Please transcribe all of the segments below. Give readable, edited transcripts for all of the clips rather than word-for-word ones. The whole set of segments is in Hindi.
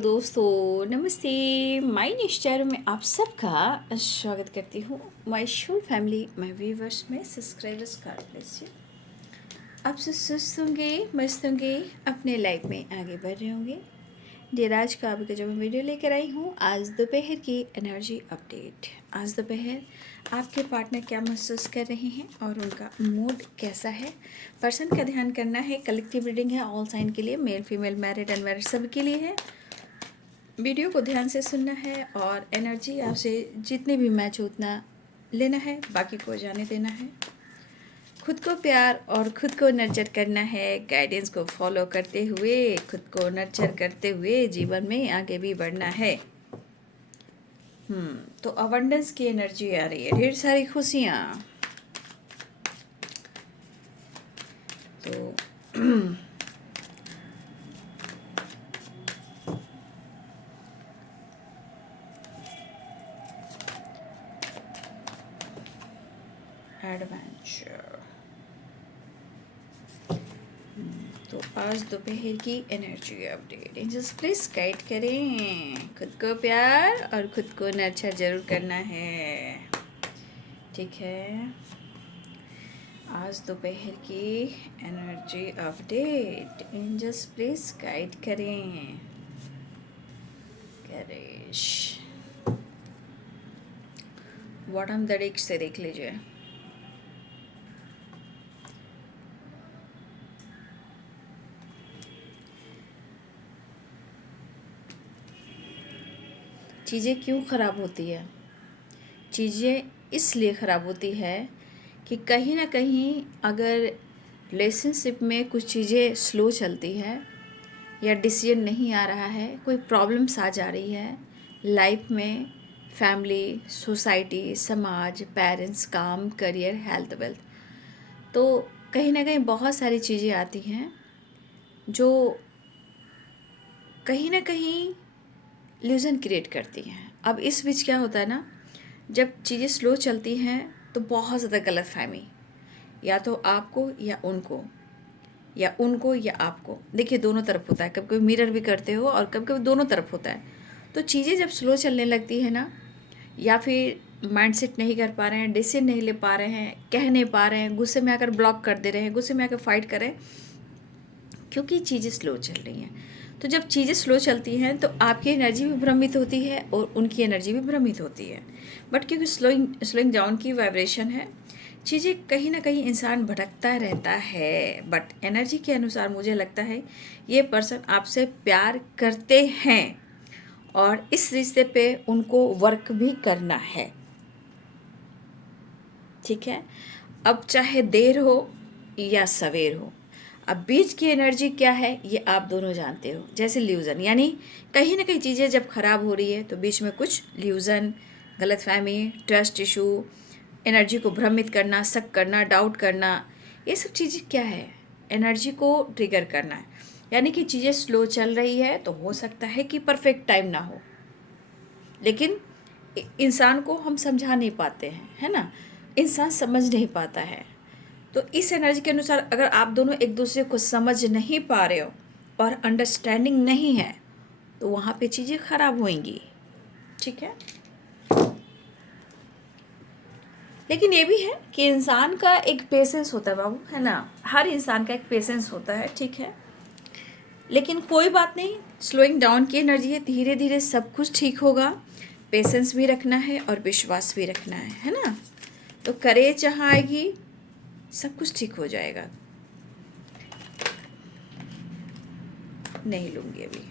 दोस्तों, नमस्ते। माय निश्चर में आप सबका स्वागत करती हूँ। My soul family, my viewers में सब्सक्राइबर्स कार्ड प्लेस। आप सब सुस्त होंगे, मस्त होंगे, अपने लाइफ में आगे बढ़ रहे होंगे। डियर, आज का आपके जो मैं वीडियो लेकर आई हूँ, आज दोपहर की एनर्जी अपडेट। आज दोपहर आपके पार्टनर क्या महसूस कर रहे हैं और उनका मूड कैसा है। पर्सन का ध्यान करना है। कलेक्टिव रीडिंग है, ऑल साइन के लिए, मेल फीमेल मैरिड अनमैरिड सबके लिए है। वीडियो को ध्यान से सुनना है और एनर्जी आपसे जितनी भी मैच हो उतना लेना है, बाकी को जाने देना है। खुद को प्यार और खुद को नर्चर करना है। गाइडेंस को फॉलो करते हुए, खुद को नर्चर करते हुए जीवन में आगे भी बढ़ना है। तो अबंडेंस की एनर्जी आ रही है, ढेर सारी खुशियाँ। तो एडवेंचर। तो आज दोपहर की energy update. Angels please guide करें। खुद को प्यार और खुद को नर्चर जरूर करना है, ठीक है। आज दोपहर की energy update. Angels please guide करें। करेश बॉटम दड़ेक से देख लीजिए। चीज़ें क्यों ख़राब होती है? चीज़ें इसलिए ख़राब होती है कि कहीं ना कहीं अगर रिलेशनशिप में कुछ चीज़ें स्लो चलती है या डिसीजन नहीं आ रहा है, कोई प्रॉब्लम्स आ जा रही है लाइफ में, फैमिली, सोसाइटी, समाज, पेरेंट्स, काम, करियर, हेल्थ, वेल्थ, तो कहीं ना कहीं बहुत सारी चीज़ें आती हैं जो कहीं ना कहीं इल्यूजन क्रिएट करती हैं। अब इस बीच क्या होता है ना, जब चीज़ें स्लो चलती हैं तो बहुत ज़्यादा गलतफहमी, या तो आपको या उनको, या उनको या आपको। देखिए, दोनों तरफ होता है। कभी कभी मिरर भी करते हो और कभी कभी दोनों तरफ होता है। तो चीज़ें जब स्लो चलने लगती है ना, या फिर माइंडसेट नहीं कर पा रहे हैं, डिसीजन नहीं ले पा रहे हैं, कह नहीं पा रहे हैं, गुस्से में आकर ब्लॉक कर दे रहे हैं, गुस्से में आकर फाइट कर रहे हैं, क्योंकि चीज़ें स्लो चल रही हैं। तो जब चीज़ें स्लो चलती हैं तो आपकी एनर्जी भी भ्रमित होती है और उनकी एनर्जी भी भ्रमित होती है। बट क्योंकि स्लोइंग डाउन की वाइब्रेशन है, चीज़ें कहीं ना कहीं इंसान भटकता रहता है। बट एनर्जी के अनुसार मुझे लगता है ये पर्सन आपसे प्यार करते हैं और इस रिश्ते पे उनको वर्क भी करना है, ठीक है। अब चाहे देर हो या सवेर हो, अब बीच की एनर्जी क्या है ये आप दोनों जानते हो। जैसे ल्यूज़न, यानी कहीं ना कहीं चीज़ें जब ख़राब हो रही है तो बीच में कुछ ल्यूज़न, गलतफहमी, ट्रस्ट इशू, एनर्जी को भ्रमित करना, शक करना, डाउट करना, ये सब चीज़ें क्या है, एनर्जी को ट्रिगर करना है। यानी कि चीज़ें स्लो चल रही है तो हो सकता है कि परफेक्ट टाइम ना हो, लेकिन इंसान को हम समझा नहीं पाते हैं, है ना। इंसान समझ नहीं पाता है। तो इस एनर्जी के अनुसार अगर आप दोनों एक दूसरे को समझ नहीं पा रहे हो और अंडरस्टैंडिंग नहीं है तो वहाँ पे चीज़ें ख़राब होंगी, ठीक है। लेकिन ये भी है कि इंसान का एक पेशेंस होता है बाबू, है ना। हर इंसान का एक पेशेंस होता है, ठीक है। लेकिन कोई बात नहीं, स्लोइंग डाउन की एनर्जी है, धीरे धीरे सब कुछ ठीक होगा। पेशेंस भी रखना है और विश्वास भी रखना है ना। तो करेज जहाँ आएगी सब कुछ ठीक हो जाएगा। नहीं लूँगी अभी।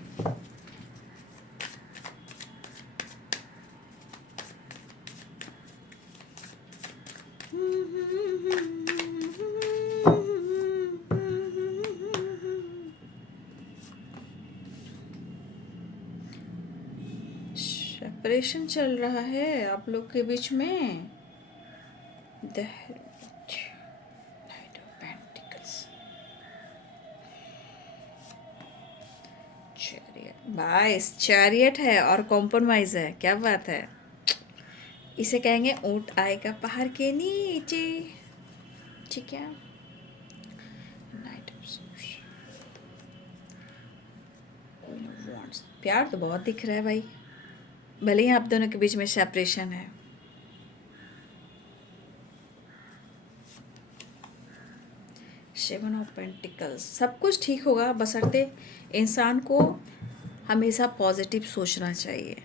सेपरेशन चल रहा है आप लोग के बीच में। भाई चैरियट है और कॉम्प्रोमाइज है, क्या बात है। इसे कहेंगे ऊंट आएगा पहाड़ के नीचे, ठीक है। नाइट ऑफ प्यार तो बहुत दिख रहा है भाई, भले ही आप दोनों के बीच में सेपरेशन है। सेवन ऑफ पेंटिकल्स, सब कुछ ठीक होगा, बशर्ते इंसान को हमेशा पॉजिटिव सोचना चाहिए।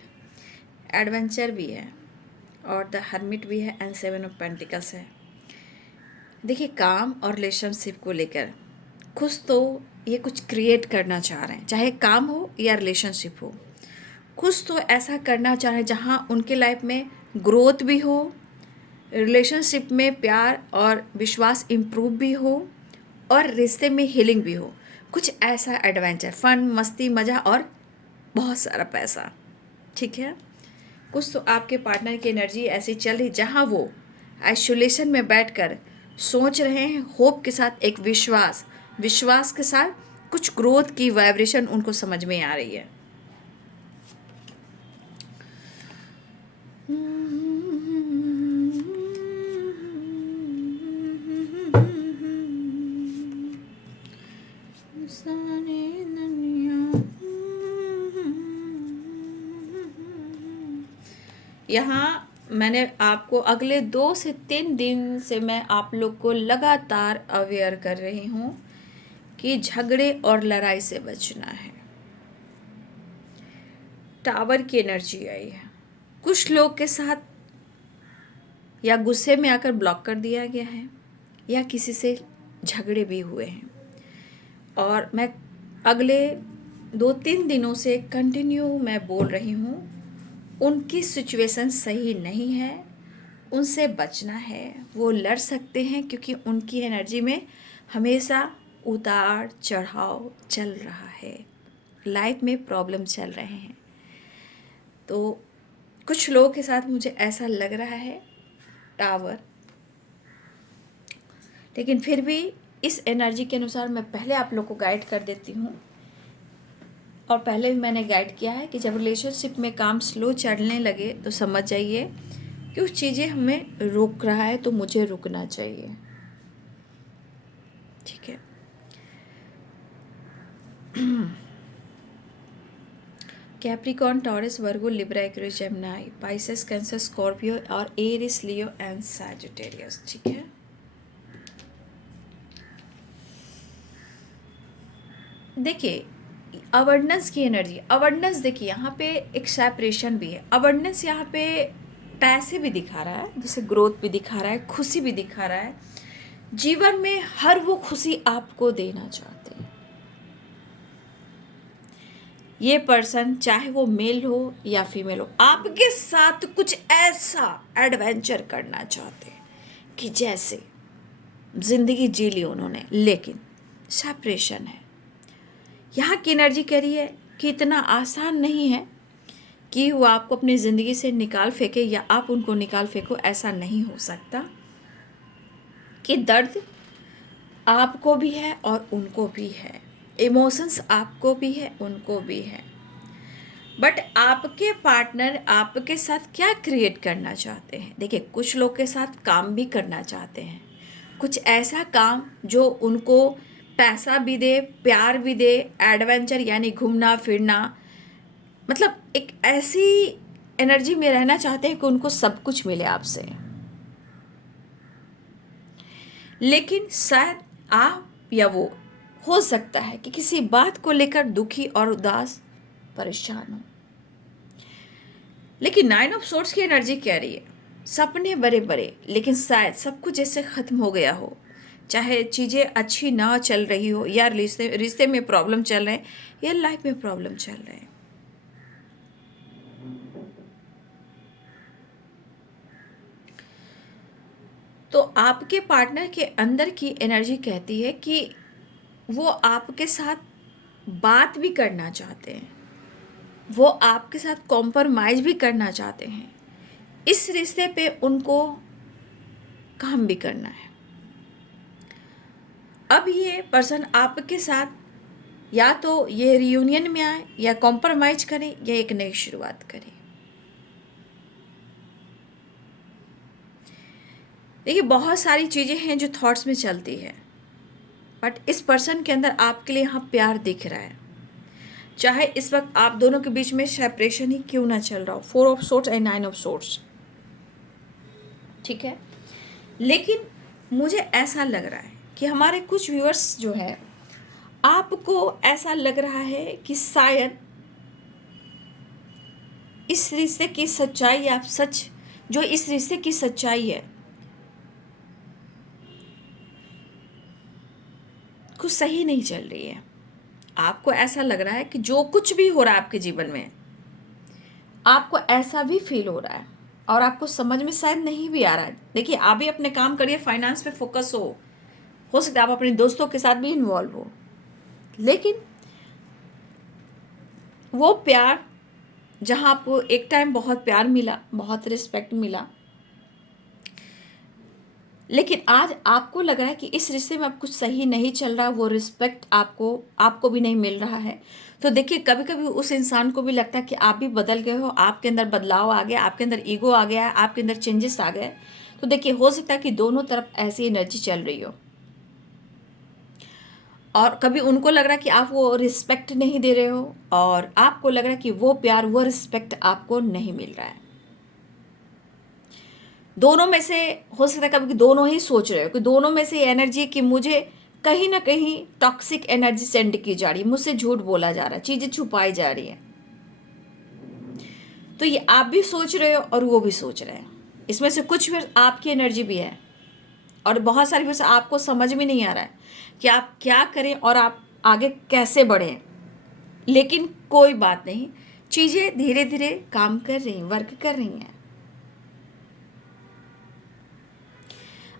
एडवेंचर भी है और द हर्मिट भी है एंड सेवन ऑफ पेंटिकल्स है। देखिए, काम और रिलेशनशिप को लेकर कुछ तो ये कुछ क्रिएट करना चाह रहे हैं, चाहे काम हो या रिलेशनशिप हो। कुछ तो ऐसा करना चाह रहे हैं जहाँ उनके लाइफ में ग्रोथ भी हो, रिलेशनशिप में प्यार और विश्वास इम्प्रूव भी हो और रिश्ते में हीलिंग भी हो। कुछ ऐसा एडवेंचर, फन, मस्ती, मज़ा और बहुत सारा पैसा। ठीक है, कुछ तो आपके पार्टनर की एनर्जी ऐसी चल रही जहाँ वो आइसोलेशन में बैठकर सोच रहे हैं, होप के साथ, एक विश्वास के साथ कुछ ग्रोथ की वाइब्रेशन उनको समझ में आ रही है। यहाँ मैंने आपको अगले 2 से 3 दिन से मैं आप लोग को लगातार अवेयर कर रही हूँ कि झगड़े और लड़ाई से बचना है। टावर की एनर्जी आई है, कुछ लोग के साथ या गुस्से में आकर ब्लॉक कर दिया गया है या किसी से झगड़े भी हुए हैं। और मैं अगले 2-3 दिनों से कंटिन्यू मैं बोल रही हूँ, उनकी सिचुएशन सही नहीं है, उनसे बचना है। वो लड़ सकते हैं क्योंकि उनकी एनर्जी में हमेशा उतार चढ़ाव चल रहा है, लाइफ में प्रॉब्लम चल रहे हैं। तो कुछ लोगों के साथ मुझे ऐसा लग रहा है टावर, लेकिन फिर भी इस एनर्जी के अनुसार मैं पहले आप लोग को गाइड कर देती हूँ। और पहले भी मैंने गाइड किया है कि जब रिलेशनशिप में काम स्लो चलने लगे तो समझ जाइए कि उस चीज़ें हमें रोक रहा है, तो मुझे रुकना चाहिए। ठीक है, Capricorn, Taurus, Virgo, Libra, Aquarius, Gemini, Pisces, Cancer, Scorpio और एरिस, लियो एंड सैजिटेरियस। ठीक है, देखिए अवेयरनेस की एनर्जी, अवेयरनेस देखिए यहाँ पे एक सेपरेशन भी है। अवेयरनेस यहाँ पे पैसे भी दिखा रहा है, जैसे ग्रोथ भी दिखा रहा है, खुशी भी दिखा रहा है। जीवन में हर वो खुशी आपको देना चाहते हैं ये पर्सन, चाहे वो मेल हो या फीमेल हो, आपके साथ कुछ ऐसा एडवेंचर करना चाहते हैं कि जैसे जिंदगी जी ली उन्होंने, लेकिन सेपरेशन है। यहाँ की एनर्जी कह रही है कि इतना आसान नहीं है कि वो आपको अपनी ज़िंदगी से निकाल फेंके या आप उनको निकाल फेंको। ऐसा नहीं हो सकता, कि दर्द आपको भी है और उनको भी है, इमोशंस आपको भी है उनको भी है। बट आपके पार्टनर आपके साथ क्या क्रिएट करना चाहते हैं? देखिए, कुछ लोग के साथ काम भी करना चाहते हैं, कुछ ऐसा काम जो उनको पैसा भी दे, प्यार भी दे, एडवेंचर यानी घूमना फिरना, मतलब एक ऐसी एनर्जी में रहना चाहते हैं कि उनको सब कुछ मिले आपसे। लेकिन शायद आप या वो, हो सकता है कि किसी बात को लेकर दुखी और उदास, परेशान हो। लेकिन 9 ऑफ सोर्ड्स की एनर्जी कह रही है सपने बड़े बड़े, लेकिन शायद सब कुछ जैसे ख़त्म हो गया हो, चाहे चीज़ें अच्छी ना चल रही हो या रिश्ते में प्रॉब्लम चल रहे हैं या लाइफ में प्रॉब्लम चल रहे हैं। तो आपके पार्टनर के अंदर की एनर्जी कहती है कि वो आपके साथ बात भी करना चाहते हैं, वो आपके साथ कॉम्प्रोमाइज़ भी करना चाहते हैं, इस रिश्ते पे उनको काम भी करना है। अब ये पर्सन आपके साथ या तो ये रियूनियन में आए या कॉम्प्रोमाइज़ करें या एक नई शुरुआत करें। देखिए, बहुत सारी चीज़ें हैं जो थॉट्स में चलती है, बट इस पर्सन के अंदर आपके लिए यहाँ प्यार दिख रहा है। चाहे इस वक्त आप दोनों के बीच में सेपरेशन ही क्यों ना चल रहा हो, 4 of sorts and 9 of sorts, ठीक है। लेकिन मुझे ऐसा लग रहा है कि हमारे कुछ व्यूअर्स जो है, आपको ऐसा लग रहा है कि शायद इस रिश्ते की सच्चाई, आप सच जो इस रिश्ते की सच्चाई है कुछ सही नहीं चल रही है। आपको ऐसा लग रहा है कि जो कुछ भी हो रहा है आपके जीवन में, आपको ऐसा भी फील हो रहा है और आपको समझ में शायद नहीं भी आ रहा है। देखिए, आप भी अपने काम करिए, फाइनेंस पे फोकस हो सकता है आप अपने दोस्तों के साथ भी इन्वॉल्व हो, लेकिन वो प्यार जहाँ आपको एक टाइम बहुत प्यार मिला, बहुत रिस्पेक्ट मिला, लेकिन आज आपको लग रहा है कि इस रिश्ते में अब कुछ सही नहीं चल रहा, वो रिस्पेक्ट आपको भी नहीं मिल रहा है। तो देखिए, कभी कभी उस इंसान को भी लगता है कि आप भी बदल गए हो, आपके अंदर बदलाव आ गया, आपके अंदर ईगो आ गया है, आपके अंदर चेंजेस आ गए। तो देखिए, हो सकता है कि दोनों तरफ ऐसी एनर्जी चल रही हो और कभी उनको लग रहा है कि आप वो रिस्पेक्ट नहीं दे रहे हो और आपको लग रहा है कि वो प्यार, वो रिस्पेक्ट आपको नहीं मिल रहा है। दोनों में से हो सकता है कभी दोनों ही सोच रहे हो कि दोनों में से एनर्जी कि मुझे कहीं ना कहीं टॉक्सिक एनर्जी सेंड की जा रही है, मुझसे झूठ बोला जा रहा है, चीज़ें छुपाई जा रही है। तो ये आप भी सोच रहे हो और वो भी सोच रहे हैं। इसमें से कुछ भी आपकी एनर्जी भी है और बहुत सारी वजह आपको समझ में नहीं आ रहा है कि आप क्या करें और आप आगे कैसे बढ़ें। लेकिन कोई बात नहीं, चीज़ें धीरे धीरे काम कर रही हैं, वर्क कर रही हैं।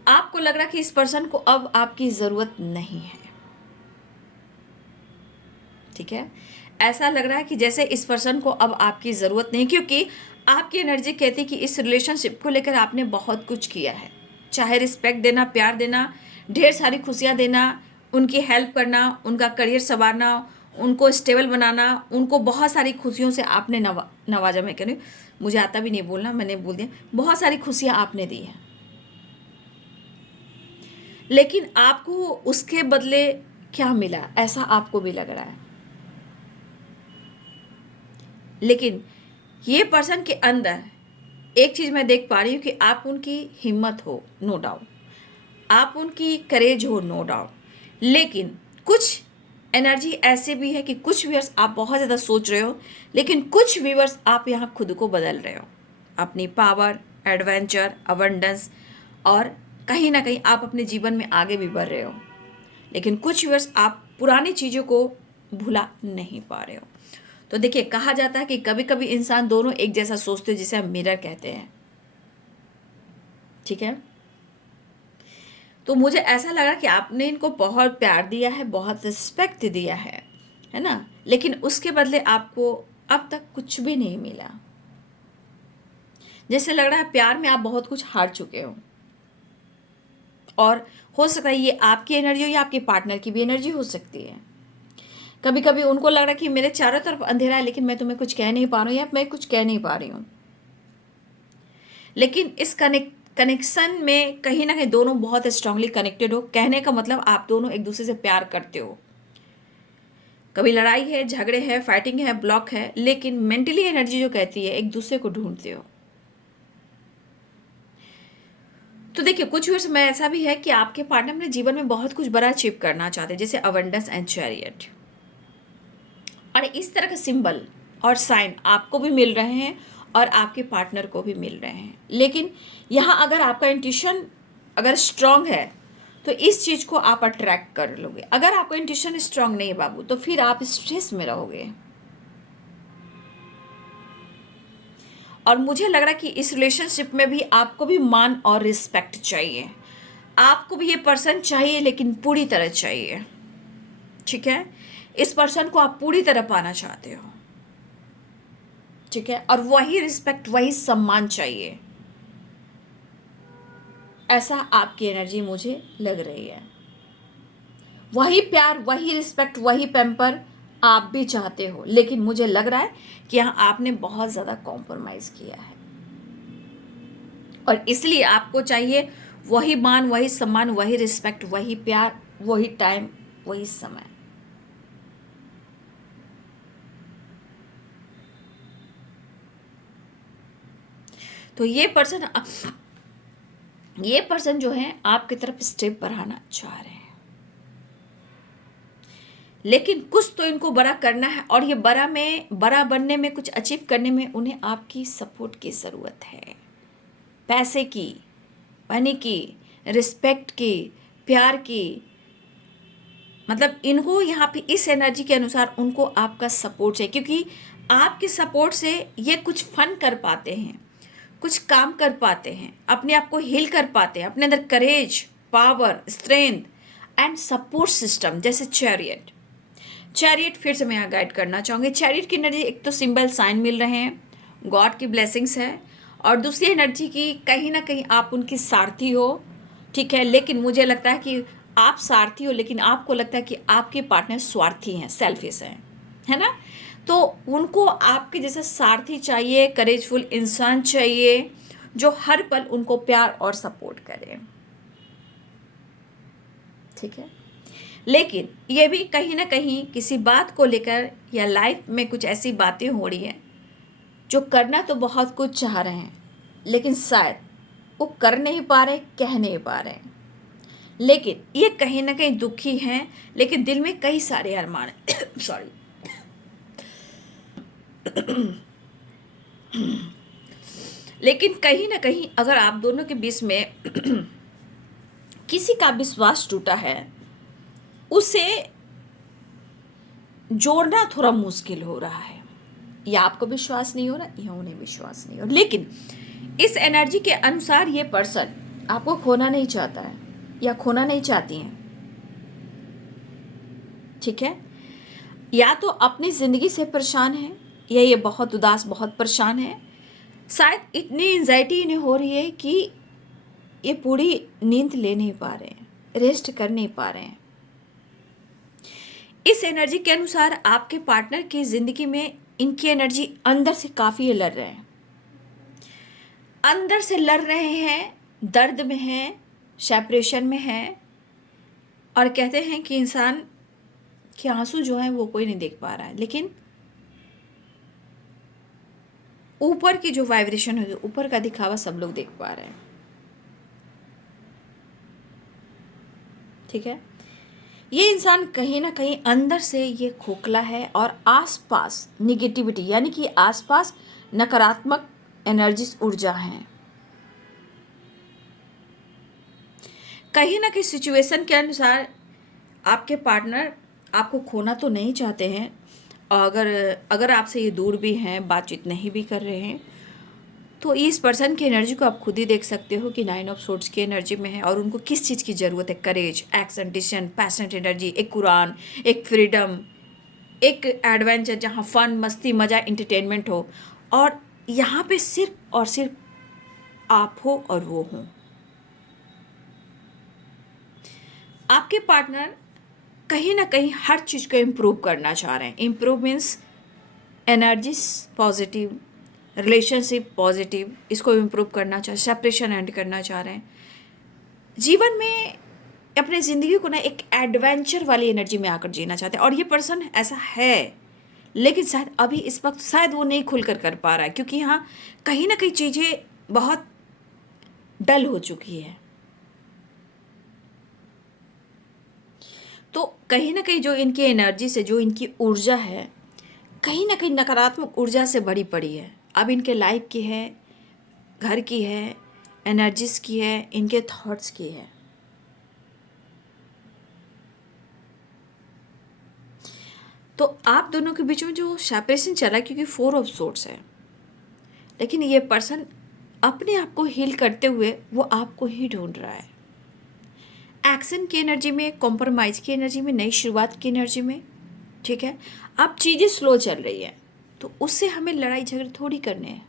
आपको लग रहा कि इस पर्सन को अब आपकी ज़रूरत नहीं है, ठीक है। ऐसा लग रहा है कि जैसे इस पर्सन को अब आपकी ज़रूरत नहीं, क्योंकि आपकी एनर्जी कहती है कि इस रिलेशनशिप को लेकर आपने बहुत कुछ किया है, चाहे रिस्पेक्ट देना, प्यार देना, ढेर सारी खुशियाँ देना, उनकी हेल्प करना, उनका करियर संवारना, उनको स्टेबल बनाना, उनको बहुत सारी खुशियों से आपने नवाजा। मैं कह रही हूँ, मुझे आता भी नहीं बोलना, मैंने बोल दिया, बहुत सारी खुशियाँ आपने दी हैं। लेकिन आपको उसके बदले क्या मिला, ऐसा आपको भी लग रहा है। लेकिन ये पर्सन के अंदर एक चीज़ मैं देख पा रही हूँ कि आप उनकी हिम्मत हो, नो डाउट, आप उनकी करेज हो, नो डाउट। लेकिन कुछ एनर्जी ऐसे भी है कि कुछ व्यूअर्स आप बहुत ज़्यादा सोच रहे हो, लेकिन कुछ व्यूअर्स आप यहाँ खुद को बदल रहे हो, अपनी पावर, एडवेंचर, अबंडेंस, और कहीं ना कहीं आप अपने जीवन में आगे भी बढ़ रहे हो। लेकिन कुछ व्यूअर्स आप पुरानी चीज़ों को भुला नहीं पा रहे हो। तो देखिए, कहा जाता है कि कभी कभी इंसान दोनों एक जैसा सोचते हैं, जिसे हम मिरर कहते हैं, ठीक है। तो मुझे ऐसा लगा कि आपने इनको बहुत प्यार दिया है, बहुत रिस्पेक्ट दिया है ना, लेकिन उसके बदले आपको अब तक कुछ भी नहीं मिला। जैसे लग रहा है प्यार में आप बहुत कुछ हार चुके हो, और हो सकता है ये आपकी एनर्जी हो या आपके पार्टनर की भी एनर्जी हो सकती है। कभी कभी उनको लग रहा है कि मेरे चारों तरफ अंधेरा है, लेकिन मैं तुम्हें कुछ कह नहीं पा रहा हूँ या मैं कुछ कह नहीं पा रही हूँ। लेकिन इस कनेक्शन में कहीं ना कहीं दोनों बहुत स्ट्रांगली कनेक्टेड हो। कहने का मतलब आप दोनों एक दूसरे से प्यार करते हो। कभी लड़ाई है, झगड़े है, फाइटिंग है, ब्लॉक है, लेकिन मेंटली एनर्जी जो कहती है एक दूसरे को ढूंढते हो। तो देखिए, कुछ वर्ष में ऐसा भी है कि आपके पार्टनर अपने जीवन में बहुत कुछ बड़ा अचीव करना चाहते हैं, जैसे अबंडेंस एंड चैरियट, और इस तरह के सिंबल और साइन आपको भी मिल रहे हैं और आपके पार्टनर को भी मिल रहे हैं। लेकिन यहाँ अगर आपका इंट्यूशन अगर स्ट्रांग है तो इस चीज़ को आप अट्रैक्ट कर लोगे। अगर आपका इंट्यूशन स्ट्रांग नहीं है बाबू, तो फिर आप स्ट्रेस में रहोगे। और मुझे लग रहा है कि इस रिलेशनशिप में भी आपको भी मान और रिस्पेक्ट चाहिए। आपको भी ये पर्सन चाहिए, लेकिन पूरी तरह चाहिए, ठीक है। इस पर्सन को आप पूरी तरह पाना चाहते हो, ठीक है, और वही रिस्पेक्ट, वही सम्मान चाहिए, ऐसा आपकी एनर्जी मुझे लग रही है। वही प्यार, वही रिस्पेक्ट, वही पैम्पर आप भी चाहते हो, लेकिन मुझे लग रहा है कि यहाँ आपने बहुत ज़्यादा कॉम्प्रोमाइज़ किया है, और इसलिए आपको चाहिए वही मान, वही सम्मान, वही रिस्पेक्ट, वही प्यार, वही टाइम, वही समय। तो ये पर्सन जो है आपकी तरफ स्टेप बढ़ाना चाह रहे हैं, लेकिन कुछ तो इनको बड़ा करना है, और ये बड़ा बनने में, कुछ अचीव करने में उन्हें आपकी सपोर्ट की ज़रूरत है। पैसे की, मनी की, रिस्पेक्ट की, प्यार की, मतलब इनको यहाँ पे इस एनर्जी के अनुसार उनको आपका सपोर्ट चाहिए, क्योंकि आपके सपोर्ट से ये कुछ फन कर पाते हैं, कुछ काम कर पाते हैं, अपने आप को हील कर पाते हैं, अपने अंदर courage, power, strength and support system. जैसे चैरियट फिर से मैं यहाँ गाइड करना चाहूँगी। चैरियट की एनर्जी, एक तो सिंबल साइन मिल रहे हैं, गॉड की ब्लेसिंग्स है, और दूसरी एनर्जी की कहीं ना कहीं आप उनकी सारथी हो, ठीक है। लेकिन मुझे लगता है कि आप सारथी हो, लेकिन आपको लगता है कि आपके पार्टनर स्वार्थी हैं, सेल्फिश हैं, है ना। तो उनको आपके जैसा सारथी चाहिए, करेजफुल इंसान चाहिए जो हर पल उनको प्यार और सपोर्ट करे, ठीक है। लेकिन ये भी कहीं ना कहीं किसी बात को लेकर या लाइफ में कुछ ऐसी बातें हो रही हैं जो करना तो बहुत कुछ चाह रहे हैं, लेकिन शायद वो कर नहीं पा रहे, कह नहीं पा रहे, लेकिन ये कहीं ना कहीं दुखी हैं, लेकिन दिल में कई सारे अरमान हैं सॉरी लेकिन कहीं ना कहीं अगर आप दोनों के बीच में किसी का विश्वास टूटा है, उसे जोड़ना थोड़ा मुश्किल हो रहा है, या आपको विश्वास नहीं हो रहा या उन्हें विश्वास नहीं हो रहा। लेकिन इस एनर्जी के अनुसार ये पर्सन आपको खोना नहीं चाहता है या खोना नहीं चाहती हैं, ठीक है। या तो अपनी ज़िंदगी से परेशान है, या ये बहुत उदास, बहुत परेशान है। शायद इतनी एंजाइटी इन्हें हो रही है कि ये पूरी नींद ले नहीं पा रहे हैं, रेस्ट कर नहीं पा रहे हैं। इस एनर्जी के अनुसार आपके पार्टनर की ज़िंदगी में इनकी एनर्जी अंदर से काफ़ी लड़ रहे हैं, अंदर से लड़ रहे हैं, दर्द में हैं, सेपरेशन में हैं, और कहते हैं कि इंसान के आंसू जो हैं वो कोई नहीं देख पा रहा है, लेकिन ऊपर की जो वाइब्रेशन होगी, ऊपर का दिखावा सब लोग देख पा रहे हैं, ठीक है। ये इंसान कहीं ना कहीं अंदर से ये खोखला है, और आसपास निगेटिविटी, यानी कि आसपास नकारात्मक एनर्जीज, ऊर्जा हैं। कहीं ना कहीं सिचुएशन के अनुसार आपके पार्टनर आपको खोना तो नहीं चाहते हैं, और अगर आपसे ये दूर भी हैं, बातचीत नहीं भी कर रहे हैं, तो इस पर्सन की एनर्जी को आप खुद ही देख सकते हो कि 9 ऑफ सोर्ड्स की एनर्जी में है, और उनको किस चीज़ की ज़रूरत है। करेज, एक्शन, डिसीजन, पैशनेट एनर्जी, एक कुरान, एक फ्रीडम, एक एडवेंचर जहाँ फन, मस्ती, मज़ा, इंटरटेनमेंट हो, और यहाँ पे सिर्फ और सिर्फ आप हो और वो हो। आपके पार्टनर कहीं ना कहीं हर चीज़ को इम्प्रूव करना चाह रहे हैं। Improve means energies positive, relationship positive, इसको इम्प्रूव करना चाह, सेपरेशन एंड करना चाह रहे हैं। जीवन में अपनी ज़िंदगी को ना एक एडवेंचर वाली एनर्जी में आकर जीना चाहते हैं, और ये पर्सन ऐसा है, लेकिन शायद अभी इस वक्त शायद वो नहीं खुलकर कर पा रहा है, क्योंकि यहाँ कहीं ना कहीं चीज़ें बहुत डल हो चुकी है। तो कहीं ना कहीं जो इनकी एनर्जी से, जो इनकी ऊर्जा है, कहीं ना कहीं नकारात्मक ऊर्जा से भरी पड़ी है। अब इनके लाइफ की है, घर की है, एनर्जीज की है, इनके थॉट्स की है। तो आप दोनों के बीच में जो सेपरेशन चला, क्योंकि 4 ऑफ सोर्ड्स है, लेकिन ये पर्सन अपने आप को हील करते हुए वो आपको ही ढूंढ रहा है। एक्शन की एनर्जी में, कॉम्प्रोमाइज़ की एनर्जी में, नई शुरुआत की एनर्जी में, ठीक है। अब चीज़ें स्लो चल रही है, तो उससे हमें लड़ाई झगड़े थोड़ी करने हैं,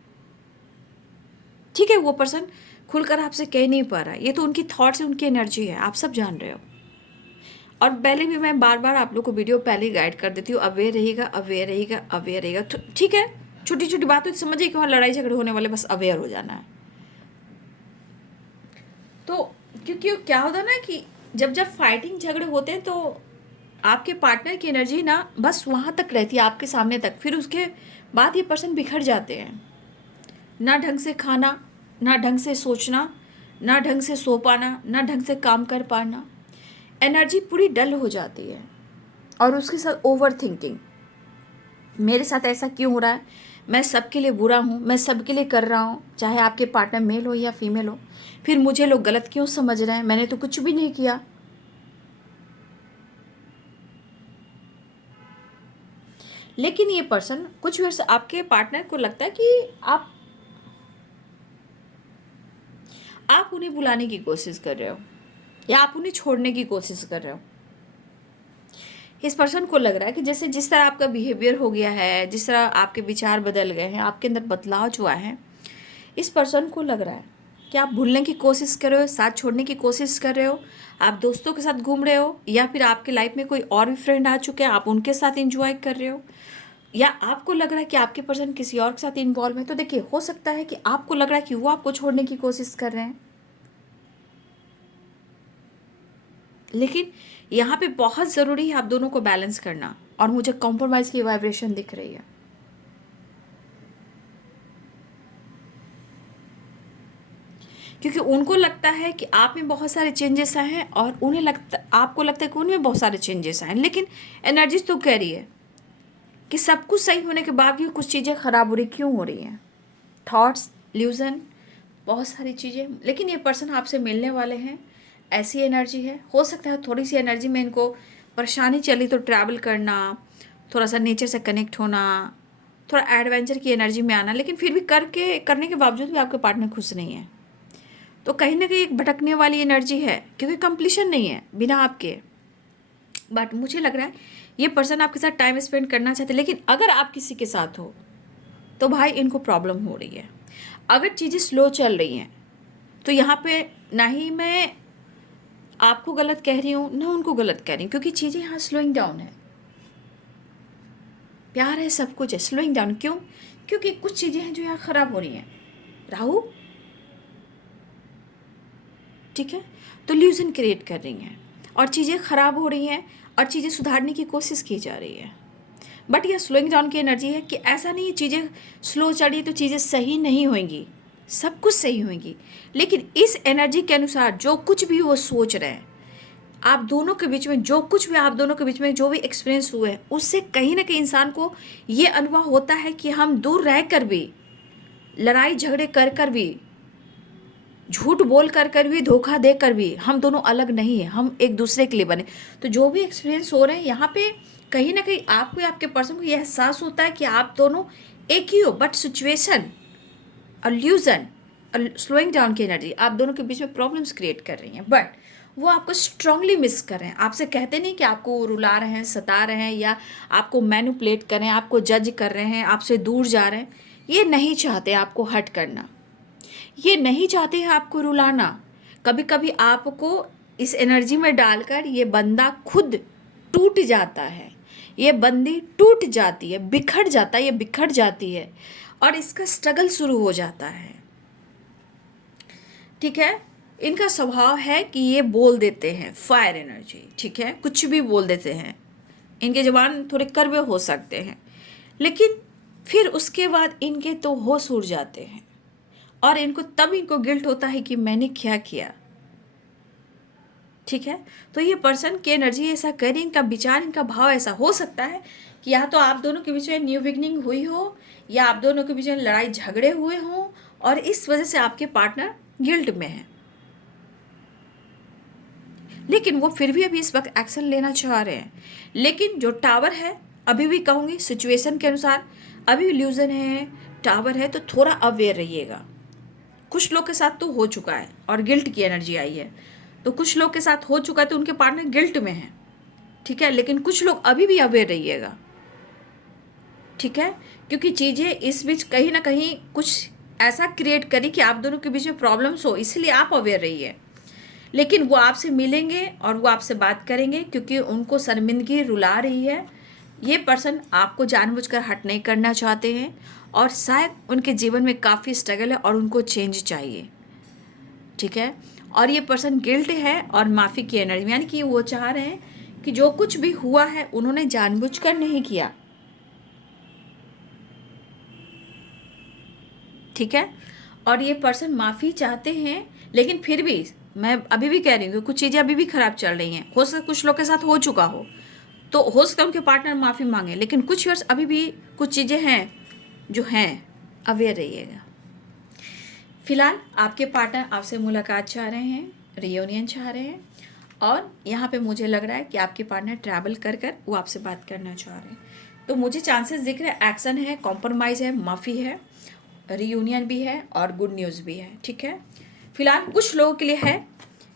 ठीक है। वो पर्सन खुलकर आपसे कह नहीं पा रहा है, ये तो उनकी थॉट्स है, उनकी एनर्जी है, आप सब जान रहे हो। और पहले भी मैं बार बार आप लोग को वीडियो पहले गाइड कर देती हूँ, अवेयर रहिएगा, अवेयर रहिएगा, अवेयर रहिएगा, ठीक है। छोटी छोटी बातों से समझिए कि वहाँ लड़ाई झगड़े होने वाले, बस अवेयर हो जाना है। तो क्योंकि क्या होता है ना कि जब फाइटिंग झगड़े होते हैं, तो आपके पार्टनर की एनर्जी ना बस वहाँ तक रहती है, आपके सामने तक, फिर उसके बाद ये पर्सन बिखर जाते हैं। ना ढंग से खाना, ना ढंग से सोचना, ना ढंग से सो पाना, ना ढंग से काम कर पाना, एनर्जी पूरी डल हो जाती है। और उसके साथ ओवर थिंकिंग, मेरे साथ ऐसा क्यों हो रहा है, मैं सबके लिए बुरा हूँ, मैं सबके लिए कर रहा हूँ, चाहे आपके पार्टनर मेल हो या फीमेल हो, फिर मुझे लोग गलत क्यों समझ रहे हैं, मैंने तो कुछ भी नहीं किया। लेकिन ये पर्सन कुछ वर्ष आपके पार्टनर को लगता है कि आप उन्हें बुलाने की कोशिश कर रहे हो या आप उन्हें छोड़ने की कोशिश कर रहे हो। इस पर्सन को लग रहा है कि जैसे जिस तरह आपका बिहेवियर हो गया है, जिस तरह आपके विचार बदल गए हैं, आपके अंदर बदलाव जो आए हैं, इस पर्सन को लग रहा है कि आप भूलने की कोशिश कर रहे हो, साथ छोड़ने की कोशिश कर रहे हो, आप दोस्तों के साथ घूम रहे हो, या फिर आपके लाइफ में कोई और भी फ्रेंड आ चुके हैं, आप उनके साथ इंजॉय कर रहे हो, या आपको लग रहा है कि आपके पर्सन किसी और के साथ इन्वॉल्व है। तो देखिए, हो सकता है कि आपको लग रहा है कि वो आपको छोड़ने की कोशिश कर रहे हैं, लेकिन यहाँ पे बहुत ज़रूरी है आप दोनों को बैलेंस करना। और मुझे कॉम्प्रोमाइज़ की वाइब्रेशन दिख रही है, क्योंकि उनको लगता है कि आप में बहुत सारे चेंजेस आए हैं और आपको लगता है कि उनमें बहुत सारे चेंजेस आए हैं। लेकिन एनर्जीज तो कह रही है कि सब कुछ सही होने के बाद भी कुछ चीज़ें ख़राब हो रही, क्यों हो रही हैं, थॉट्स, इल्यूजन, बहुत सारी चीज़ें। लेकिन ये पर्सन आपसे मिलने वाले हैं, ऐसी एनर्जी है। हो सकता है थोड़ी सी एनर्जी में इनको परेशानी चली, तो ट्रैवल करना, थोड़ा सा नेचर से कनेक्ट होना, थोड़ा एडवेंचर की एनर्जी में आना, लेकिन फिर भी करने के बावजूद भी आपके पार्टनर खुश नहीं है। तो कहीं ना कहीं एक भटकने वाली एनर्जी है, क्योंकि कंप्लीशन नहीं है बिना आपके। बट मुझे लग रहा है ये पर्सन आपके साथ टाइम स्पेंड करना चाहते हैं, लेकिन अगर आप किसी के साथ हो तो भाई इनको प्रॉब्लम हो रही है। अगर चीज़ें स्लो चल रही हैं तो यहाँ पे ना ही मैं आपको गलत कह रही हूँ, ना उनको गलत कह रही हूँ, क्योंकि चीज़ें यहाँ स्लोइंग डाउन है। प्यार है, सब कुछ है, स्लोइंग डाउन क्यों? क्योंकि कुछ चीज़ें हैं जो यहाँ ख़राब हो रही हैं। राहु, ठीक है, तो इल्यूजन क्रिएट कर रही हैं और चीज़ें ख़राब हो रही हैं और चीज़ें सुधारने की कोशिश की जा रही है। बट यह स्लोइंग डाउन की एनर्जी है कि ऐसा नहीं है चीज़ें स्लो चढ़ी तो चीज़ें सही नहीं होंगी, सब कुछ सही होंगी। लेकिन इस एनर्जी के अनुसार जो कुछ भी वो सोच रहे हैं, आप दोनों के बीच में जो कुछ भी, आप दोनों के बीच में जो भी एक्सपीरियंस हुए हैं, उससे कहीं ना कहीं इंसान को ये अनुभव होता है कि हम दूर रह कर भी, लड़ाई झगड़े कर कर भी, झूठ बोल कर कर भी, धोखा दे कर भी हम दोनों अलग नहीं हैं, हम एक दूसरे के लिए बने। तो जो भी एक्सपीरियंस हो रहे हैं यहाँ पे, कहीं ना कहीं आपको या आपके पर्सन को यह एहसास होता है कि आप दोनों एक ही हो, बट सिचुएशन, इल्यूजन और स्लोइंग डाउन की एनर्जी आप दोनों के बीच में प्रॉब्लम्स क्रिएट कर रही हैं। बट वो आपको स्ट्रांगली मिस कर रहे हैं। आपसे कहते नहीं कि आपको रुला रहे हैं, सता रहे हैं, या आपको मैनिपुलेट कर रहे हैं, आपको जज कर रहे हैं, आपसे दूर जा रहे हैं। ये नहीं चाहते आपको हर्ट करना, ये नहीं चाहते हैं आपको रुलाना। कभी कभी आपको इस एनर्जी में डालकर ये बंदा खुद टूट जाता है, ये बंदी टूट जाती है, बिखर जाता है, ये बिखर जाती है और इसका स्ट्रगल शुरू हो जाता है। ठीक है, इनका स्वभाव है कि ये बोल देते हैं, फायर एनर्जी, ठीक है, कुछ भी बोल देते हैं, इनके जबान थोड़े कड़वे हो सकते हैं, लेकिन फिर उसके बाद इनके तो होश उड़ जाते हैं और इनको गिल्ट होता है कि मैंने क्या किया। ठीक है, तो ये पर्सन की एनर्जी ऐसा कर रही, इनका विचार, इनका भाव ऐसा हो सकता है कि या तो आप दोनों के बीच में न्यू बिगनिंग हुई हो, या आप दोनों के बीच में लड़ाई झगड़े हुए हों और इस वजह से आपके पार्टनर गिल्ट में है। लेकिन वो फिर भी अभी इस वक्त एक्शन लेना चाह रहे हैं। लेकिन जो टावर है, अभी भी कहूँगी सिचुएशन के अनुसार अभी इल्यूजन है, टावर है, तो थोड़ा अवेयर रहिएगा। कुछ लोग के साथ तो हो चुका है और गिल्ट की एनर्जी आई है, तो कुछ लोग के साथ हो चुका है तो उनके पार्टनर गिल्ट में है। ठीक है, लेकिन कुछ लोग अभी भी अवेयर रहिएगा। ठीक है, क्योंकि चीज़ें इस बीच कहीं ना कहीं कुछ ऐसा क्रिएट करी कि आप दोनों के बीच में प्रॉब्लम्स हो, इसलिए आप अवेयर रहिए। लेकिन वो आपसे मिलेंगे और वो आपसे बात करेंगे, क्योंकि उनको शर्मिंदगी रुला रही है। ये पर्सन आपको जानबूझकर हर्ट नहीं करना चाहते हैं और शायद उनके जीवन में काफ़ी स्ट्रगल है और उनको चेंज चाहिए। ठीक है, और ये पर्सन गिल्ट है और माफ़ी की एनर्जी, यानी कि वो चाह रहे हैं कि जो कुछ भी हुआ है उन्होंने जानबूझकर नहीं किया। ठीक है, और ये पर्सन माफ़ी चाहते हैं, लेकिन फिर भी मैं अभी भी कह रही हूँ कि कुछ चीज़ें अभी भी ख़राब चल रही हैं। हो सकता है कुछ लोग के साथ हो चुका हो, तो हो सकता है उनके पार्टनर माफ़ी मांगे, लेकिन कुछ वर्ष अभी भी कुछ चीज़ें हैं जो हैं। अवेयर रहिएगा। फिलहाल आपके पार्टनर आपसे मुलाकात चाह रहे हैं, रियूनियन चाह रहे हैं, और यहाँ पे मुझे लग रहा है कि आपके पार्टनर ट्रैवल कर कर वो आपसे बात करना चाह रहे हैं। तो मुझे चांसेस दिख रहे हैं, एक्शन है, कॉम्प्रोमाइज़ है, माफ़ी है, रियूनियन भी है और गुड न्यूज़ भी है। ठीक है, फिलहाल कुछ लोगों के लिए है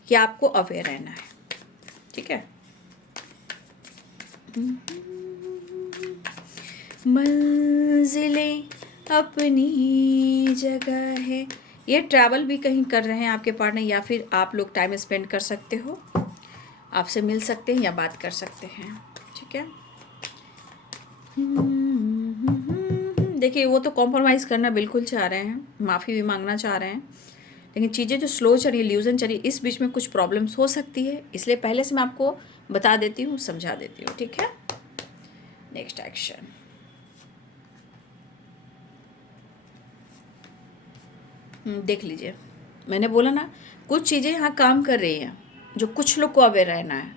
कि आपको अवेयर रहना है। ठीक है, मंजिलें अपनी जगह है। ये ट्रैवल भी कहीं कर रहे हैं आपके पार्टनर, या फिर आप लोग टाइम स्पेंड कर सकते हो, आपसे मिल सकते हैं या बात कर सकते हैं। ठीक है, देखिए वो तो कॉम्प्रोमाइज़ करना बिल्कुल चाह रहे हैं, माफ़ी भी मांगना चाह रहे हैं, लेकिन चीज़ें जो स्लो चल रही है, ल्यूजन चल रही है, इस बीच में कुछ प्रॉब्लम्स हो सकती है, इसलिए पहले से मैं आपको बता देती हूँ, समझा देती हूँ। ठीक है, नेक्स्ट एक्शन। देख लीजिए, मैंने बोला ना कुछ चीज़ें यहाँ काम कर रही हैं जो कुछ लोग को अवेयर रहना है,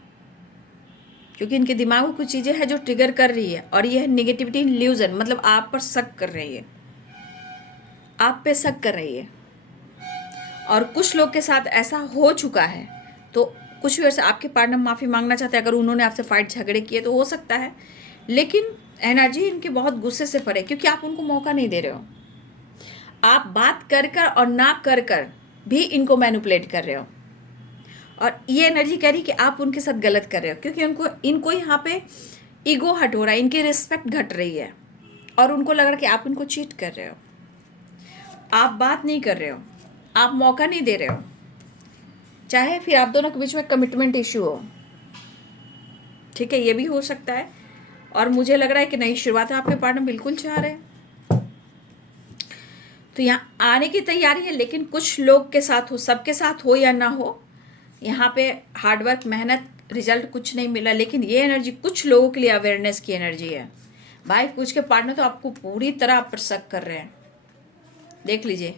क्योंकि इनके दिमाग में कुछ चीज़ें हैं जो ट्रिगर कर रही है, और ये है निगेटिविटी इल्यूजन, मतलब आप पर शक कर रही है, आप पे शक कर रही है। और कुछ लोग के साथ ऐसा हो चुका है, तो कुछ भी ऐसा आपके पार्टनर माफ़ी मांगना चाहते हैं, अगर उन्होंने आपसे फाइट झगड़े किए तो हो सकता है, लेकिन एनर्जी इनके बहुत गुस्से से परे, क्योंकि आप उनको मौका नहीं दे रहे हो। आप बात कर कर और ना कर कर भी इनको मैनिपुलेट कर रहे हो, और ये एनर्जी कह रही कि आप उनके साथ गलत कर रहे हो, क्योंकि इनको यहाँ पे ईगो हट हो रहा है, इनकी रिस्पेक्ट घट रही है, और उनको लग रहा है कि आप उनको चीट कर रहे हो, आप बात नहीं कर रहे हो, आप मौका नहीं दे रहे हो, चाहे फिर आप दोनों के बीच में कमिटमेंट इशू हो। ठीक है, ये भी हो सकता है, और मुझे लग रहा है कि नई शुरुआत आपके पार्टनर बिल्कुल चाह रहे हैं, तो यहाँ आने की तैयारी है, लेकिन कुछ लोग के साथ हो, सबके साथ हो या ना हो, यहाँ पे हार्डवर्क, मेहनत, रिजल्ट कुछ नहीं मिला, लेकिन ये एनर्जी कुछ लोगों के लिए अवेयरनेस की एनर्जी है। भाई कुछ के पार्टनर तो आपको पूरी तरह आप पर शक कर रहे हैं, देख लीजिए।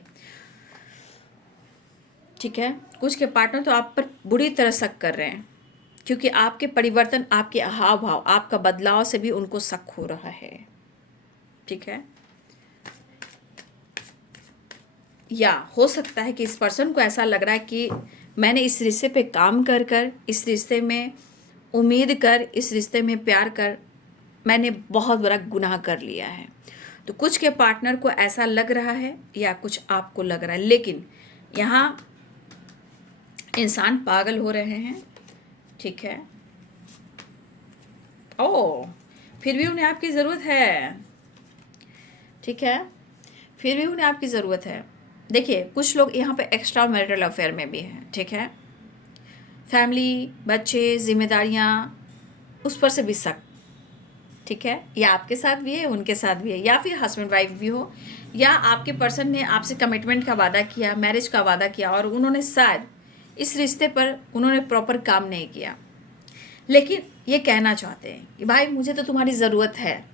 ठीक है, कुछ के पार्टनर तो आप पर बुरी तरह शक कर रहे हैं, क्योंकि आपके परिवर्तन, आपके हाव भाव, आपका बदलाव से भी उनको शक हो रहा है। ठीक है, या हो सकता है कि इस पर्सन को ऐसा लग रहा है कि मैंने इस रिश्ते पे काम कर कर, इस रिश्ते में उम्मीद कर, इस रिश्ते में प्यार कर, मैंने बहुत बड़ा गुनाह कर लिया है। तो कुछ के पार्टनर को ऐसा लग रहा है, या कुछ आपको लग रहा है, लेकिन यहाँ इंसान पागल हो रहे हैं। ठीक है, ओह, फिर भी उन्हें आपकी ज़रूरत है। ठीक है, फिर भी उन्हें आपकी ज़रूरत है। देखिए कुछ लोग यहाँ पे एक्स्ट्रा मैरिटल अफेयर में भी हैं। ठीक है, फैमिली, बच्चे, जिम्मेदारियाँ, उस पर से भी शक। ठीक है, या आपके साथ भी है, उनके साथ भी है, या फिर हस्बैंड वाइफ भी हो, या आपके पर्सन ने आपसे कमिटमेंट का वादा किया, मैरिज का वादा किया, और उन्होंने शायद इस रिश्ते पर उन्होंने प्रॉपर काम नहीं किया, लेकिन ये कहना चाहते हैं कि भाई मुझे तो तुम्हारी ज़रूरत है,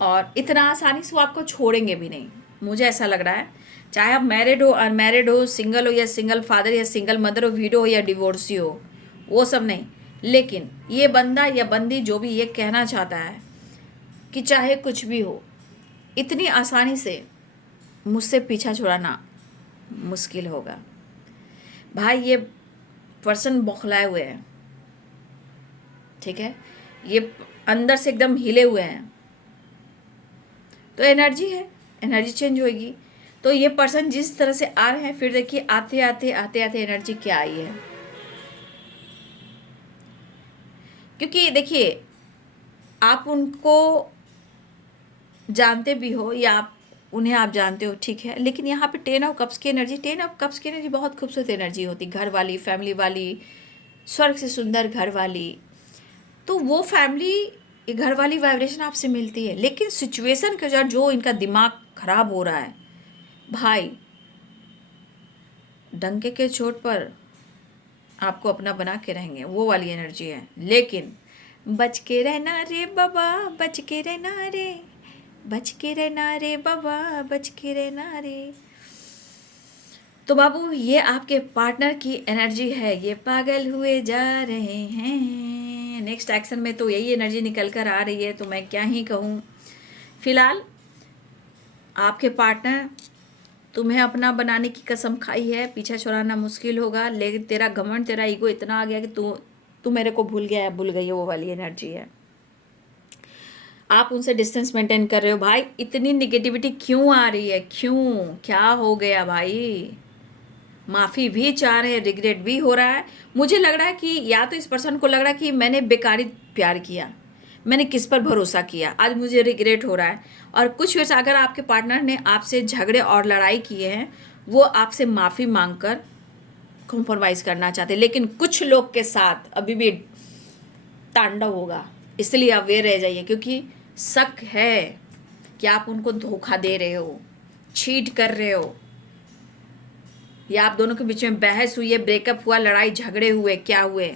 और इतना आसानी से वो आपको छोड़ेंगे भी नहीं। मुझे ऐसा लग रहा है, चाहे आप मैरिड हो, अनमैरिड हो, सिंगल हो या सिंगल फादर या सिंगल मदर हो, विडो हो या डिवोर्सी हो, वो सब नहीं, लेकिन ये बंदा या बंदी जो भी ये कहना चाहता है कि चाहे कुछ भी हो, इतनी आसानी से मुझसे पीछा छुड़ाना मुश्किल होगा। भाई ये पर्सन बौखलाए हुए हैं। ठीक है, ये अंदर से एकदम हिले हुए हैं, तो एनर्जी है, एनर्जी चेंज होगी। तो ये पर्सन जिस तरह से आ रहे हैं, फिर देखिए आते आते आते आते एनर्जी क्या आई है, क्योंकि देखिए आप उनको जानते भी हो, या आप उन्हें आप जानते हो, ठीक है, लेकिन यहाँ पे 10 ऑफ कप्स की एनर्जी, 10 ऑफ कप्स की एनर्जी बहुत खूबसूरत एनर्जी होती, घर वाली, फैमिली वाली, स्वर्ग से सुंदर घर वाली। तो वो फैमिली, घर वाली वाइब्रेशन आपसे मिलती है, लेकिन सिचुएशन के जो इनका दिमाग खराब हो रहा है, भाई डंके के चोट पर आपको अपना बना के रहेंगे, वो वाली एनर्जी है। लेकिन बच के रहना रे बाबा, बच के रहना रे, बच के रहना रे बाबा, बच के रहना रे। तो बाबू ये आपके पार्टनर की एनर्जी है, ये पागल हुए जा रहे हैं। नेक्स्ट एक्शन में तो यही एनर्जी निकल कर आ रही है, तो मैं क्या ही कहूँ। फिलहाल आपके पार्टनर तुम्हें अपना बनाने की कसम खाई है, पीछा छुड़ाना मुश्किल होगा, लेकिन तेरा घमंड, तेरा ईगो इतना आ गया कि तू मेरे को भूल गया है, भूल गई है, वो वाली एनर्जी है। आप उनसे डिस्टेंस मेंटेन कर रहे हो। भाई इतनी निगेटिविटी क्यों आ रही है, क्यों, क्या हो गया भाई? माफ़ी भी चाह रहे हैं, रिग्रेट भी हो रहा है। मुझे लग रहा है कि या तो इस पर्सन को लग रहा है कि मैंने बेकारी प्यार किया, मैंने किस पर भरोसा किया, आज मुझे रिग्रेट हो रहा है। और कुछ वैसे अगर आपके पार्टनर ने आपसे झगड़े और लड़ाई किए हैं, वो आपसे माफ़ी मांगकर कॉम्प्रोमाइज़ करना चाहते हैं, लेकिन कुछ लोग के साथ अभी भी तांडव होगा। इसलिए अवेयर रह जाइए, क्योंकि शक है कि आप उनको धोखा दे रहे हो, चीट कर रहे हो, या आप दोनों के बीच में बहस हुई है, ब्रेकअप हुआ, लड़ाई झगड़े हुए, क्या हुए,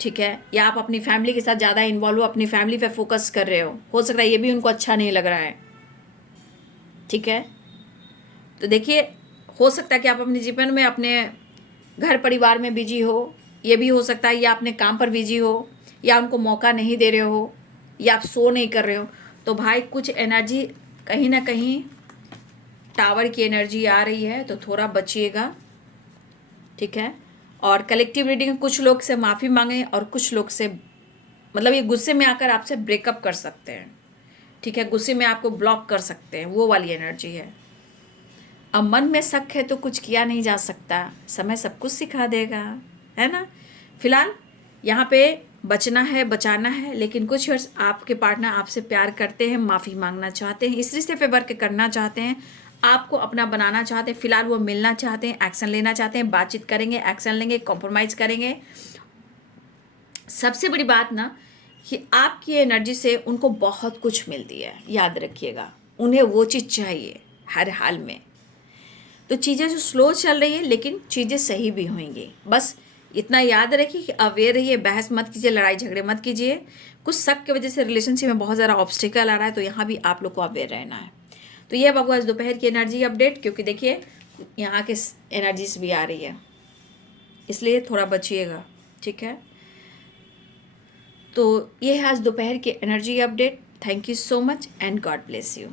ठीक है। या आप अपनी फैमिली के साथ ज़्यादा इन्वॉल्व हो, अपनी फैमिली पे फोकस कर रहे हो सकता है ये भी उनको अच्छा नहीं लग रहा है, ठीक है। तो देखिए, हो सकता है कि आप अपने जीवन में अपने घर परिवार में बिजी हो, ये भी हो सकता है, या अपने काम पर बिजी हो, या उनको मौका नहीं दे रहे हो, या आप शो नहीं कर रहे हो। तो भाई कुछ एनर्जी कहीं ना कहीं टावर की एनर्जी आ रही है, तो थोड़ा बचिएगा, ठीक है। और कलेक्टिव रीडिंग, कुछ लोग से माफ़ी मांगे और कुछ लोग से मतलब ये गुस्से में आकर आपसे ब्रेकअप कर सकते हैं, ठीक है, गुस्से में आपको ब्लॉक कर सकते हैं, वो वाली एनर्जी है। अब मन में शक है तो कुछ किया नहीं जा सकता, समय सब कुछ सिखा देगा, है ना। फिलहाल यहाँ पे बचना है, बचाना है, लेकिन कुछ वर्ष आपके पार्टनर आपसे प्यार करते हैं, माफ़ी मांगना चाहते हैं, इस रिश्ते पे वर्क करना चाहते हैं, आपको अपना बनाना चाहते हैं। फिलहाल वो मिलना चाहते हैं, एक्शन लेना चाहते हैं, बातचीत करेंगे, एक्शन लेंगे, कॉम्प्रोमाइज़ करेंगे। सबसे बड़ी बात ना कि आपकी एनर्जी से उनको बहुत कुछ मिलती है, याद रखिएगा, उन्हें वो चीज़ चाहिए हर हाल में। तो चीज़ें जो स्लो चल रही है, लेकिन चीज़ें सही भी होंगी। बस इतना याद रखिए कि अवेयर रहिए, बहस मत कीजिए, लड़ाई झगड़े मत कीजिए। कुछ शक की वजह से रिलेशनशिप में बहुत ज़्यादा ऑब्स्टिकल आ रहा है, तो यहाँ भी आप लोग को अवेयर रहना है। तो ये बाबू आज दोपहर की एनर्जी अपडेट, क्योंकि देखिए यहाँ के एनर्जीज भी आ रही है, इसलिए थोड़ा बचिएगा, ठीक है। तो ये है आज दोपहर की energy update. Thank you so much and God bless you.